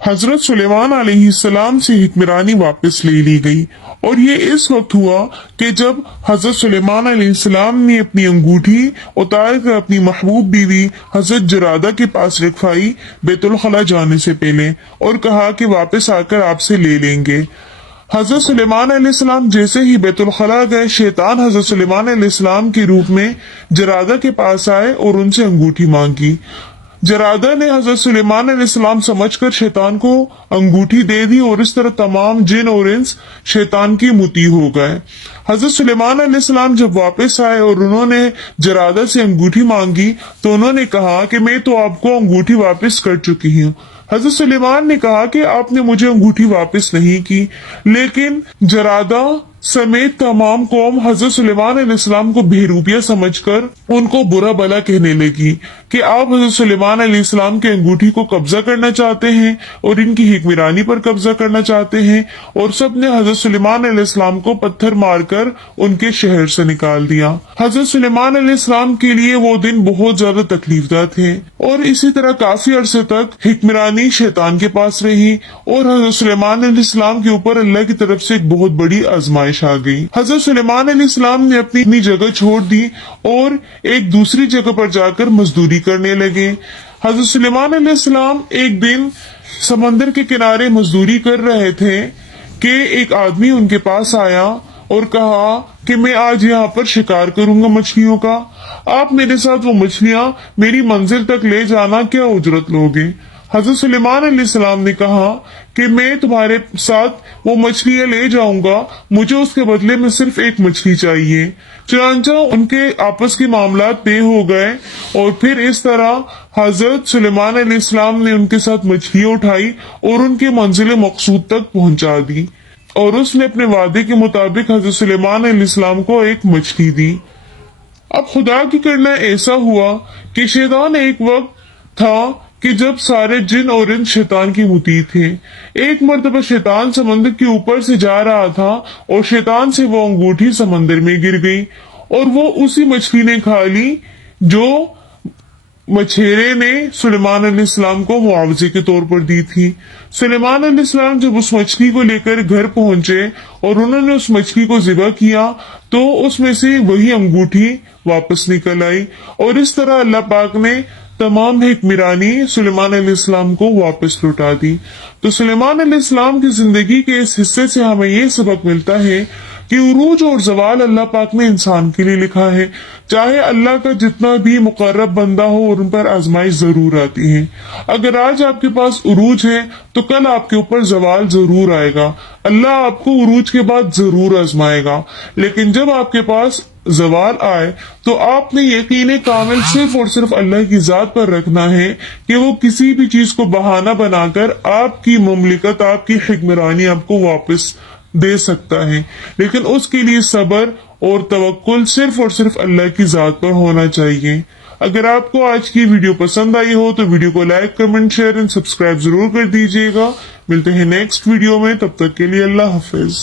हजरत सुलेमान अलैहिस्सलाम से हिक्मरानी वापस ले ली गई और ये इस वक्त हुआ कि जब हजरत सुलेमान अलैहिस्सलाम ने अपनी अंगूठी उतार कर अपनी महबूब बीवी हजरत जरादा के पास रखवाई बैतुल खला जाने से पहले और कहा कि वापस आकर आपसे ले लेंगे। हजरत सुलेमान अलैहिस्सलाम जैसे ही बैतुल खला गए, शैतान हजरत सुलेमान अलैहिस्सलाम के रूप में जरादा के पास आए और उनसे अंगूठी मांगी। जरादा ने हजरत सुलेमान अलैहिस्सलाम समझकर शैतान को अंगूठी दे दी और इस तरह तमाम जिन और इंस शैतान की मुती हो गए। हजरत सुलेमान अलैहिस्सलाम जब वापस आए और उन्होंने जरादा से अंगूठी मांगी तो उन्होंने कहा कि मैं तो आपको अंगूठी वापस कर चुकी हूँ। हजरत सुलेमान ने कहा कि आपने मुझे अंगूठी वापस नहीं की, लेकिन जरादा समेत तमाम कौम हजरत सुलेमान अलैहिस्सलाम को बेहरूपिया समझकर उनको बुरा भला कहने लगी कि आप हजरत सुलेमान अलैहिस्सलाम के अंगूठी को कब्जा करना चाहते हैं और इनकी हिक्मरानी पर कब्जा करना चाहते हैं, और सब ने हजरत सुलेमान अलैहिस्सलाम को पत्थर मारकर उनके शहर से निकाल दिया। हजरत सुलेमान अलैहिस्सलाम के लिए वो दिन बहुत ज्यादा तकलीफदा थे और इसी तरह काफी अरसे तक हिक्मरानी शैतान के पास रही और हजरत सुलेमान अलैहिस्सलाम के ऊपर अल्लाह की तरफ से एक बहुत बड़ी आजमाइश आ गई। हजरत सुलेमान अलैहिस्सलाम ने अपनी जगह छोड़ दी और एक दूसरी जगह पर जाकर मजदूरी करने लगे। हजरत सुलेमान अलैहिस्सलाम एक दिन समंदर के किनारे मजदूरी कर रहे थे कि एक आदमी उनके पास आया और कहा कि मैं आज यहाँ पर शिकार करूंगा मछलियों का, आप मेरे साथ वो मछलियां मेरी मंजिल तक ले जाना, क्या उजरत लोगे? हजरत सुलेमान अलैहिस्सलाम ने कहा कि मैं तुम्हारे साथ वो मछलियां ले जाऊंगा, मुझे उसके बदले में सिर्फ एक मछली चाहिए। चुनांचा उनके आपस के मामलात तय हो गए और फिर इस तरह हजरत सुलेमान अलैहिस्सलाम ने उनके साथ मछलियां उठाई और उनके मंजिल मकसूद तक पहुंचा दी और उसने अपने वादे के मुताबिक हजरत सुलेमान अलैहिस्सलाम को एक मछली दी। अब खुदा की करना ऐसा हुआ कि शैतान एक वक्त था कि जब सारे जिन और इंस शैतान की मुती थे। एक मर्तबा शैतान समंदर के ऊपर से जा रहा था और शैतान से वो अंगूठी समंदर में गिर गई और वो उसी मछली ने खा ली जो मछेरे ने सुलेमान अलैहिस्सलाम को मुआवजे के तौर पर दी थी। सुलेमान अलैहिस्सलाम जब उस मछली को लेकर घर पहुंचे और उन्होंने उस मछली को ज़िबा किया तो उसमें से वही अंगूठी वापस निकल आई और इस तरह अल्लाह पाक ने तमाम हिक्मरानी सुलेमान अलैहिस्सलाम को वापस लौटा दी। तो सुलेमान अलैहिस्सलाम की जिंदगी के इस हिस्से से हमें ये सबक मिलता है कि उरूज और जवाल अल्लाह पाक ने इंसान के लिए लिखा है। चाहे अल्लाह का जितना भी मुकर्रब बंदा हो और उन पर आजमाइश जरूर आती है। अगर आज आपके पास उरूज है तो कल आपके ऊपर जवाल जरूर आएगा। अल्लाह आपको उरूज के बाद जरूर आजमाएगा, लेकिन जब आपके पास जवाल आए तो आपने यकीन कामिल सिर्फ और सिर्फ अल्लाह की जात पर रखना है कि वो किसी भी चीज को बहाना बनाकर आपकी मुमलिकत, आपकी हिक्मरानी आपको वापस दे सकता है, लेकिन उसके लिए सब्र और तवक्कुल सिर्फ और सिर्फ अल्लाह की जात पर होना चाहिए। अगर आपको आज की वीडियो पसंद आई हो तो वीडियो को like, comment, share and subscribe जरूर कर दीजिएगा। मिलते हैं नेक्स्ट वीडियो में, तब तक के लिए अल्लाह हाफिज।